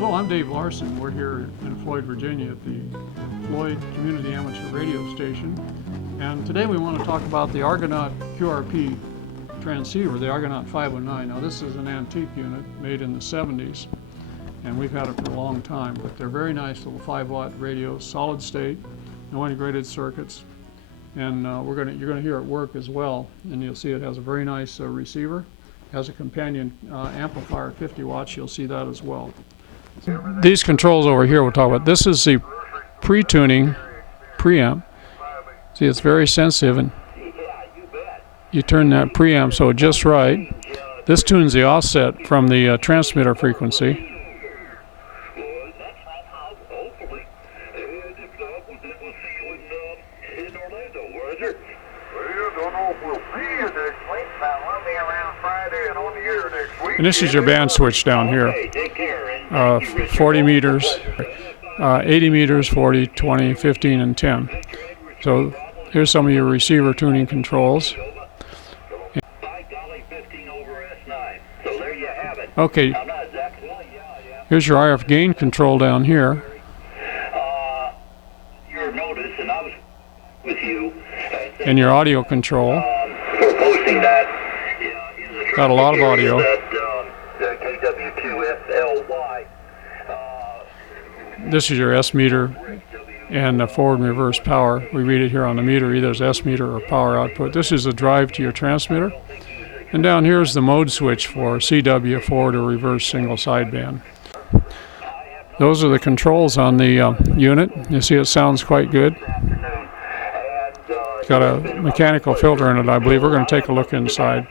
Hello, I'm Dave Larsen. We're here in Floyd, Virginia at the Floyd Community Amateur Radio Station. And today we want to talk about the Argonaut QRP transceiver, the Argonaut 509. Now this is an antique unit made in the 70s, and we've had it for a long time, but they're very nice little 5-watt radios, solid state, no integrated circuits. And you're going to hear it work as well, and you'll see it has a very nice receiver. It has a companion amplifier, 50 watts, you'll see that as well. These controls over here we'll talk about. This is the pre-tuning preamp. See, it's very sensitive, and you turn that preamp so just right. This tunes the offset from the transmitter frequency. And this is your band switch down here. 40 meters, 80 meters, 40, 20, 15, and 10. So here's some of your receiver tuning controls. Okay, here's your RF gain control down here. And your audio control. Got a lot of audio. This is your S meter and forward and reverse power. We read it here on the meter, either as S meter or power output. This is the drive to your transmitter. And down here is the mode switch for CW, forward or reverse single sideband. Those are the controls on the unit. You see it sounds quite good. It's got a mechanical filter in it, I believe. We're going to take a look inside.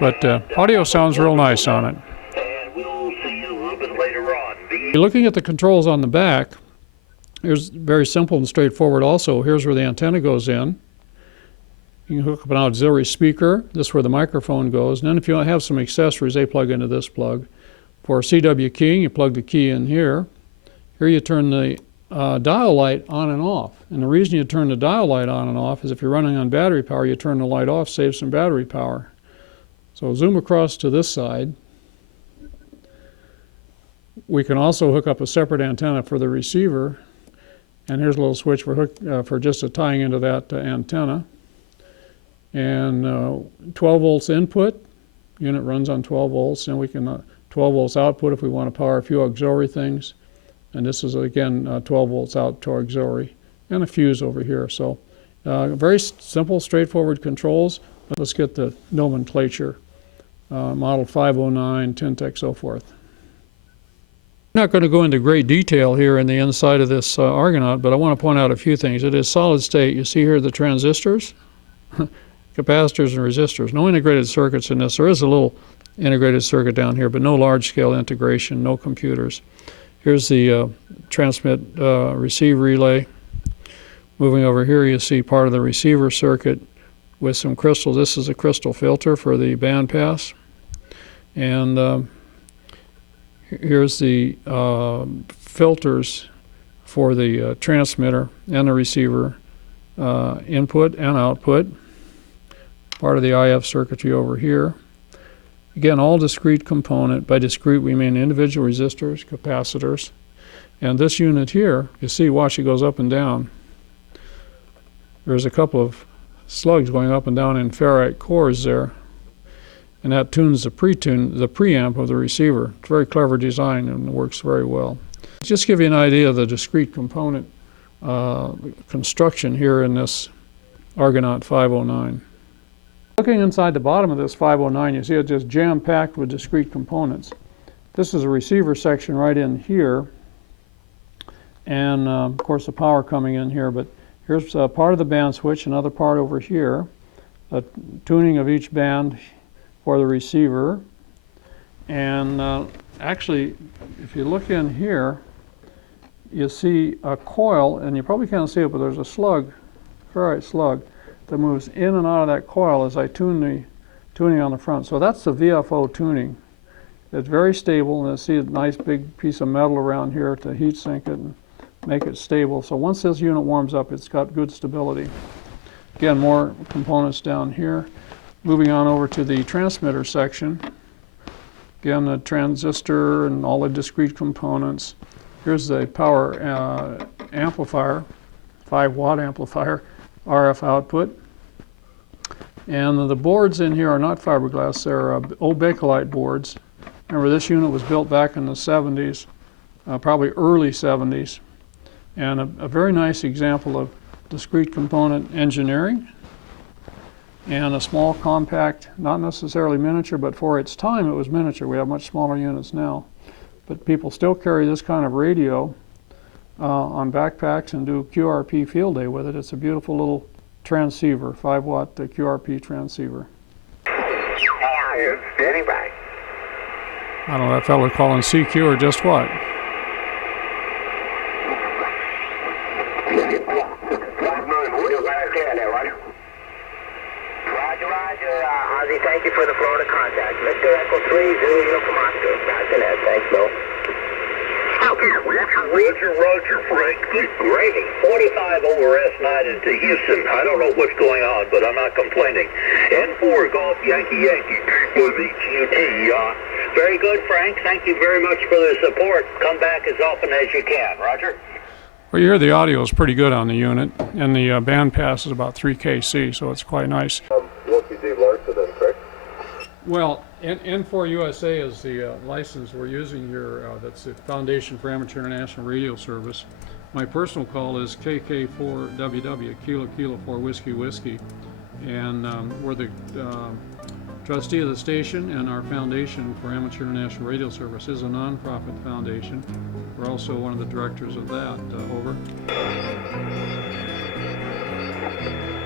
But audio sounds real nice on it. Looking at the controls on the back, here's very simple and straightforward also. Here's where the antenna goes in. You can hook up an auxiliary speaker. This is where the microphone goes. And then if you have some accessories, they plug into this plug. For CW keying, you plug the key in here. Here you turn the dial light on and off. And the reason you turn the dial light on and off is if you're running on battery power, you turn the light off, save some battery power. So zoom across to this side. We can also hook up a separate antenna for the receiver, and here's a little switch for just tying into that antenna. And 12 volts input, unit runs on 12 volts, and we can 12 volts output if we want to power a few auxiliary things. And this is again 12 volts out to auxiliary, and a fuse over here. So very simple, straightforward controls. But let's get the nomenclature. Model 509, TenTec, so forth. I'm not going to go into great detail here in the inside of this Argonaut, but I want to point out a few things. It is solid state. You see here the transistors, capacitors, and resistors. No integrated circuits in this. There is a little integrated circuit down here, but no large-scale integration, no computers. Here's the transmit receive relay. Moving over here, you see part of the receiver circuit with some crystal. This is a crystal filter for the band pass. And here's the filters for the transmitter and the receiver input and output. Part of the IF circuitry over here. Again, all discrete component. By discrete, we mean individual resistors, capacitors. And this unit here, you see, watch, it goes up and down. There's a couple of slugs going up and down in ferrite cores there. And that tunes the preamp of the receiver. It's a very clever design and works very well. Just give you an idea of the discrete component construction here in this Argonaut 509. Looking inside the bottom of this 509, you see it's just jam-packed with discrete components. This is a receiver section right in here, and of course the power coming in here, but here's part of the band switch, another part over here, a tuning of each band for the receiver. And actually, if you look in here, you see a coil, and you probably can't see it, but there's a slug, ferrite slug, that moves in and out of that coil as I tune the tuning on the front. So that's the VFO tuning. It's very stable, and you see a nice big piece of metal around here to heat sink it and make it stable. So once this unit warms up, it's got good stability. Again, more components down here. Moving on over to the transmitter section. Again, the transistor and all the discrete components. Here's the power amplifier, 5-watt amplifier, RF output. And the boards in here are not fiberglass, they're old Bakelite boards. Remember, this unit was built back in the 70s, probably early 70s. And a very nice example of discrete component engineering. And a small, compact, not necessarily miniature, but for its time it was miniature. We have much smaller units now. But people still carry this kind of radio on backpacks and do QRP field day with it. It's a beautiful little transceiver, 5-watt QRP transceiver. Steady back. I don't know, that fellow calling CQ or just what? Ozzy, thank you for the Florida contact. Mr. Echo 3, Zulu, Commando. Thanks, Bill. Roger, Frank. Good grading. 45 over S9 into Houston. I don't know what's going on, but I'm not complaining. N4 Golf Yankee with EQT. Very good, Frank. Thank you very much for the support. Come back as often as you can. Roger. Well, you hear the audio is pretty good on the unit, and the bandpass is about 3 kc, so it's quite nice. David Larsen then, correct? Well, N4USA is the license we're using here. That's the Foundation for Amateur International Radio Service. My personal call is KK4WW, Kilo 4 Whiskey, and we're the trustee of the station, and our Foundation for Amateur International Radio Service is a nonprofit foundation. We're also one of the directors of that. Over.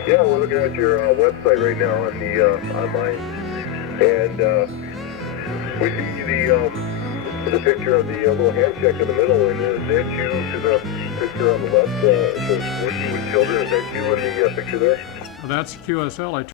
Yeah, we're looking at your website right now on the online, and we see the picture of the little handshake in the middle, and is that you to the picture on the left? It says working with children. Is that you in the picture there? Well, that's QSL.